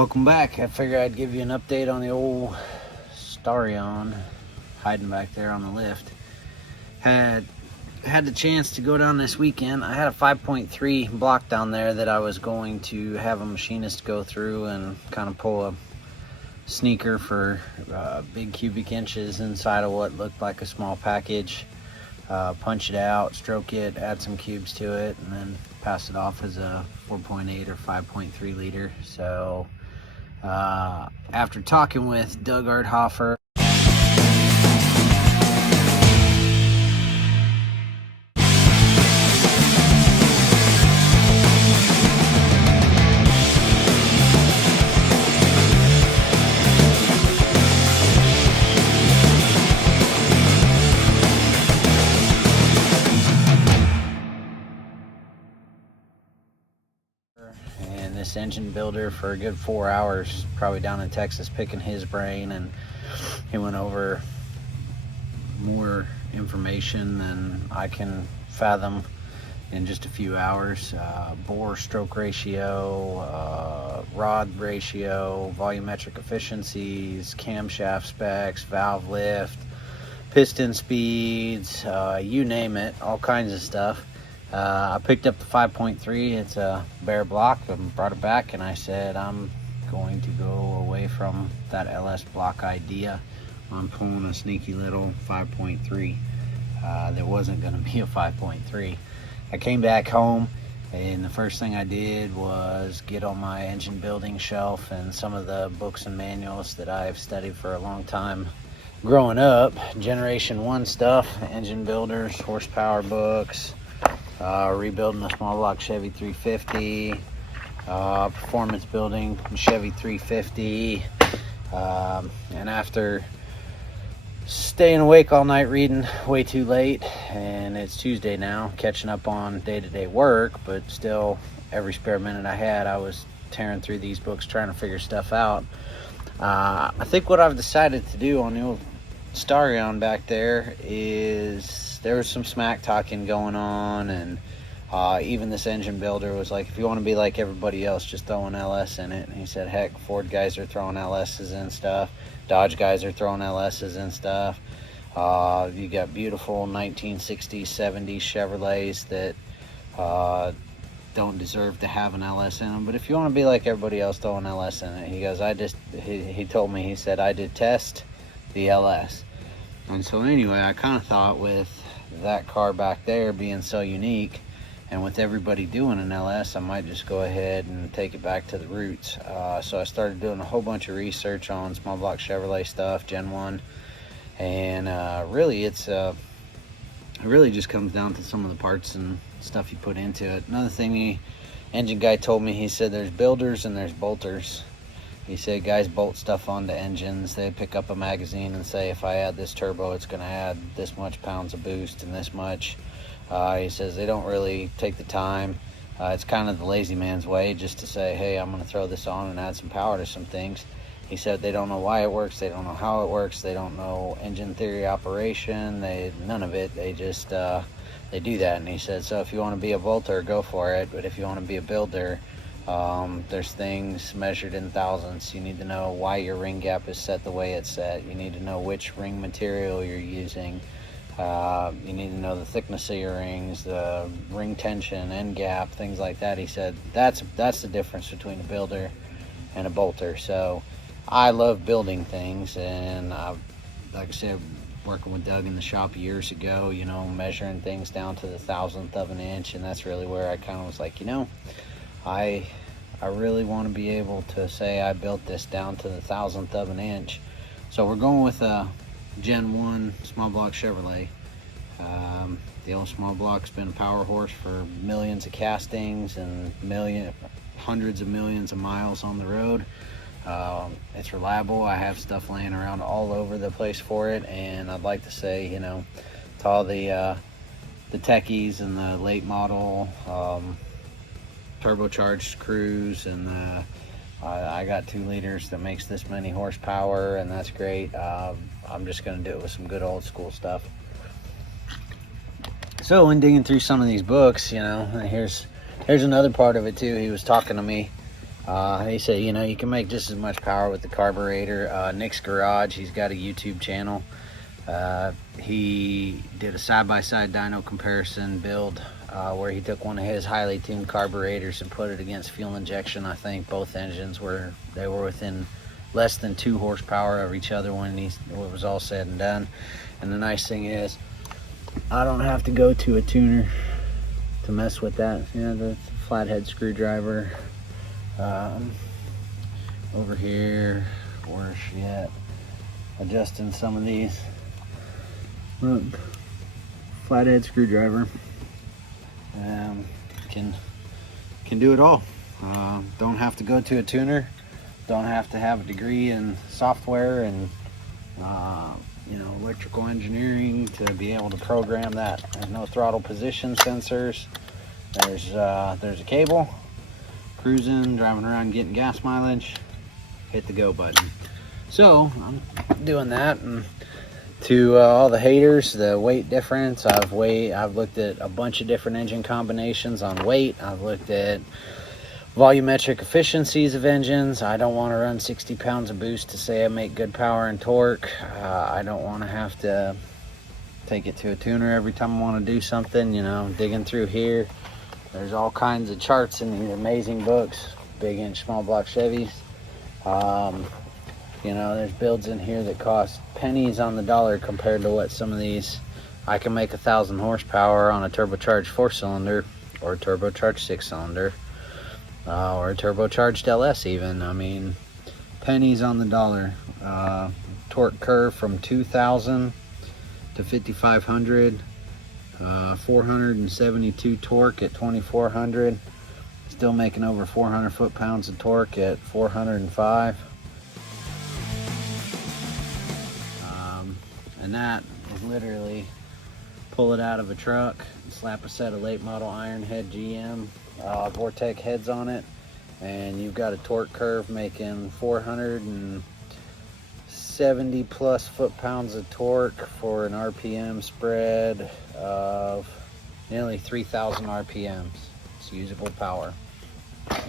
Welcome back. I figured I'd give you an update on the old Starion hiding back there on the lift. Had the chance to go down this weekend. I had a 5.3 block down there that I was going to have a machinist go through and kind of pull a sneaker for big cubic inches inside of what looked like a small package. Punch it out, stroke it, add some cubes to it, and then pass it off as a 4.8 or 5.3 liter. So after talking with Doug Arthofer, and this engine builder for a good 4 hours, probably down in Texas, picking his brain, and he went over more information than I can fathom in just a few hours. Bore stroke ratio, rod ratio, volumetric efficiencies, camshaft specs, valve lift, piston speeds, you name it, all kinds of stuff. I picked up the 5.3. It's a bare block and brought it back, and I said I'm going to go away from that LS block idea. I'm pulling a sneaky little 5.3. There wasn't going to be a 5.3. I came back home, and the first thing I did was get on my engine building shelf and some of the books and manuals that I've studied for a long time growing up. Generation 1 stuff, engine builders, horsepower books, rebuilding a small block Chevy 350, performance building Chevy 350, and after staying awake all night reading way too late, and it's Tuesday now, catching up on day-to-day work, but still every spare minute I had I was tearing through these books trying to figure stuff out. I think what I've decided to do on the old Starion back there is there was some smack talking going on, and even this engine builder was like, if you want to be like everybody else, just throw an LS in it. And he said, heck, Ford guys are throwing LSs and stuff, Dodge guys are throwing LSs and stuff. You got beautiful 1960s, 70s Chevrolets that don't deserve to have an LS in them, but if you want to be like everybody else, throw an LS in it. He goes, he told me, he said, I did test the LS. And so anyway, I kind of thought, with that car back there being so unique, and with everybody doing an LS, I might just go ahead and take it back to the roots. So I started doing a whole bunch of research on small block Chevrolet stuff, Gen 1, and really it really just comes down to some of the parts and stuff you put into it. Another thing the engine guy told me, he said there's builders and there's bolters. He said guys bolt stuff onto engines. They pick up a magazine and say, if I add this turbo, it's going to add this much pounds of boost and this much. He says they don't really take the time. It's kind of the lazy man's way, just to say, hey, I'm going to throw this on and add some power to some things. He said they don't know why it works. They don't know how it works. They don't know engine theory operation. None of it. They just they do that. And he said, so if you want to be a bolter, go for it. But if you want to be a builder, there's things measured in thousandths. You need to know why your ring gap is set the way it's set. You need to know which ring material you're using. You need to know the thickness of your rings, the ring tension, end gap, things like that. He said that's the difference between a builder and a bolter. So I love building things, and like I said, working with Doug in the shop years ago, you know, measuring things down to the thousandth of an inch, and that's really where I kind of was like, you know, I really want to be able to say I built this down to the thousandth of an inch. So we're going with a Gen 1 small block Chevrolet. The old small block's been a power horse for millions of castings and hundreds of millions of miles on the road. It's reliable. I have stuff laying around all over the place for it, and I'd like to say, you know, to all the techies and the late model turbocharged crews, and I got 2 liters that makes this many horsepower, and that's great. I'm just going to do it with some good old school stuff. So in digging through some of these books, you know, here's another part of it too. He was talking to me He said, you know, you can make just as much power with the carburetor. Nick's Garage, he's got a YouTube channel. He did a side-by-side dyno comparison build where he took one of his highly tuned carburetors and put it against fuel injection. I think both engines were within less than 2 horsepower of each other when it was all said and done. And the nice thing is, I don't have to go to a tuner to mess with that. You know, the flathead screwdriver. Over here, where's she at? Adjusting some of these. Look, flathead screwdriver. Can do it all. Don't have to go to a tuner. Don't have to have a degree in software and you know, electrical engineering to be able to program that. There's no throttle position sensors. There's a cable. Cruising, driving around, getting gas mileage. Hit the go button. So I'm doing that, and to all the haters, the weight difference. I've looked at a bunch of different engine combinations on weight. I've looked at volumetric efficiencies of engines. I don't want to run 60 pounds of boost to say I make good power and torque. I don't want to have to take it to a tuner every time I want to do something. You know, digging through here, there's all kinds of charts in these amazing books, big inch, small block Chevys. You know, there's builds in here that cost pennies on the dollar compared to what some of these. I can make 1,000 horsepower on a turbocharged 4-cylinder or a turbocharged 6-cylinder or a turbocharged LS even. I mean, pennies on the dollar. Torque curve from 2,000 to 5,500. 472 torque at 2,400. Still making over 400 foot-pounds of torque at 405. And that is literally pull it out of a truck, slap a set of late model iron head GM Vortec heads on it, and you've got a torque curve making 470 plus foot-pounds of torque for an RPM spread of nearly 3,000 RPMs. It's usable power.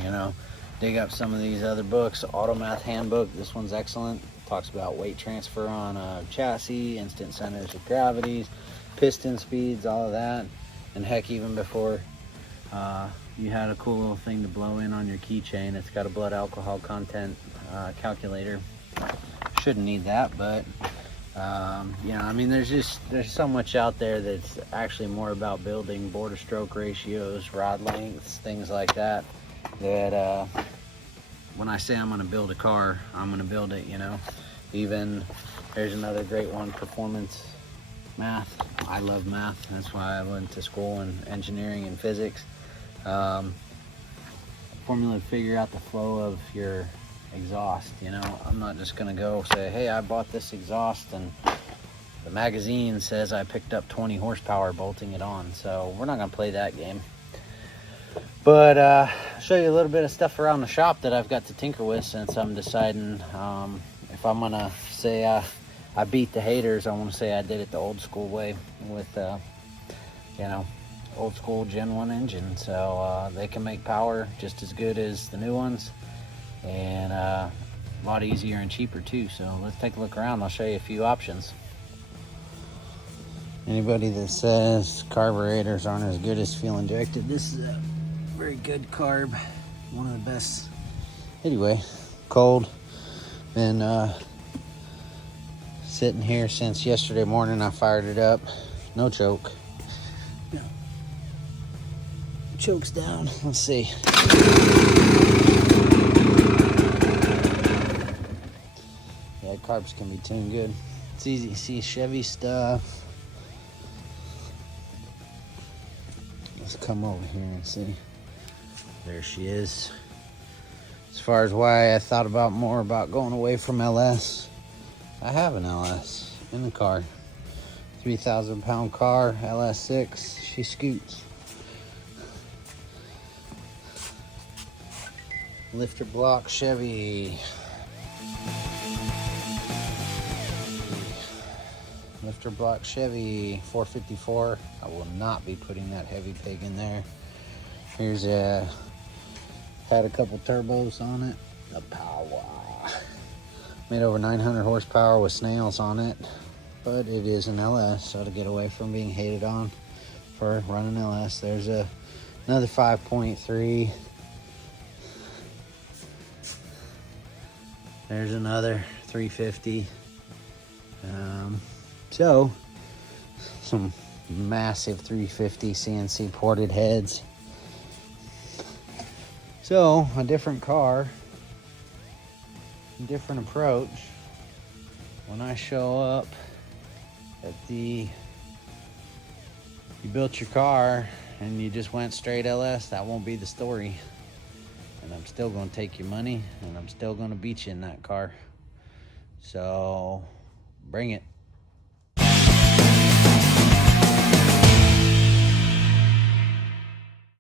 You know, dig up some of these other books. Automath Handbook, this one's excellent. Talks about weight transfer on a chassis, instant centers of gravities, piston speeds, all of that. And heck, even before you had a cool little thing to blow in on your keychain. It's got a blood alcohol content calculator. Shouldn't need that, but you know, I mean, there's so much out there that's actually more about building border stroke ratios, rod lengths, things like that. That when I say I'm going to build a car, I'm going to build it. You know, even there's another great one, performance math. I love math. That's why I went to school in engineering and physics. Formula to figure out the flow of your exhaust. You know, I'm not just gonna go say, hey, I bought this exhaust and the magazine says I picked up 20 horsepower bolting it on. So we're not gonna play that game. But I'll show you a little bit of stuff around the shop that I've got to tinker with, since I'm deciding if I'm gonna say I beat the haters. I want to say I did it the old school way with you know, old school Gen 1 engine. So they can make power just as good as the new ones, and a lot easier and cheaper too. So let's take a look around. I'll show you a few options. Anybody that says carburetors aren't as good as fuel injected, this is a very good carb, one of the best. Anyway, cold. Been sitting here since yesterday morning. I fired it up. No choke. No. Choke's down. Let's see. Yeah, carbs can be tuned good. It's easy to see Chevy stuff. Let's come over here and see. There she is. As far as why I thought about more about going away from LS, I have an LS in the car. 3,000 pound car, LS6, she scoots. Lifter block Chevy. Lifter block Chevy 454. I will not be putting that heavy pig in there. Here's a Had a couple turbos on it. The power. Made over 900 horsepower with snails on it. But it is an LS, so to get away from being hated on for running LS, there's another 5.3. There's another 350. So some massive 350 CNC ported heads. So a different car, different approach. When I show up at you built your car and you just went straight LS, that won't be the story. And I'm still gonna take your money and I'm still gonna beat you in that car. So bring it.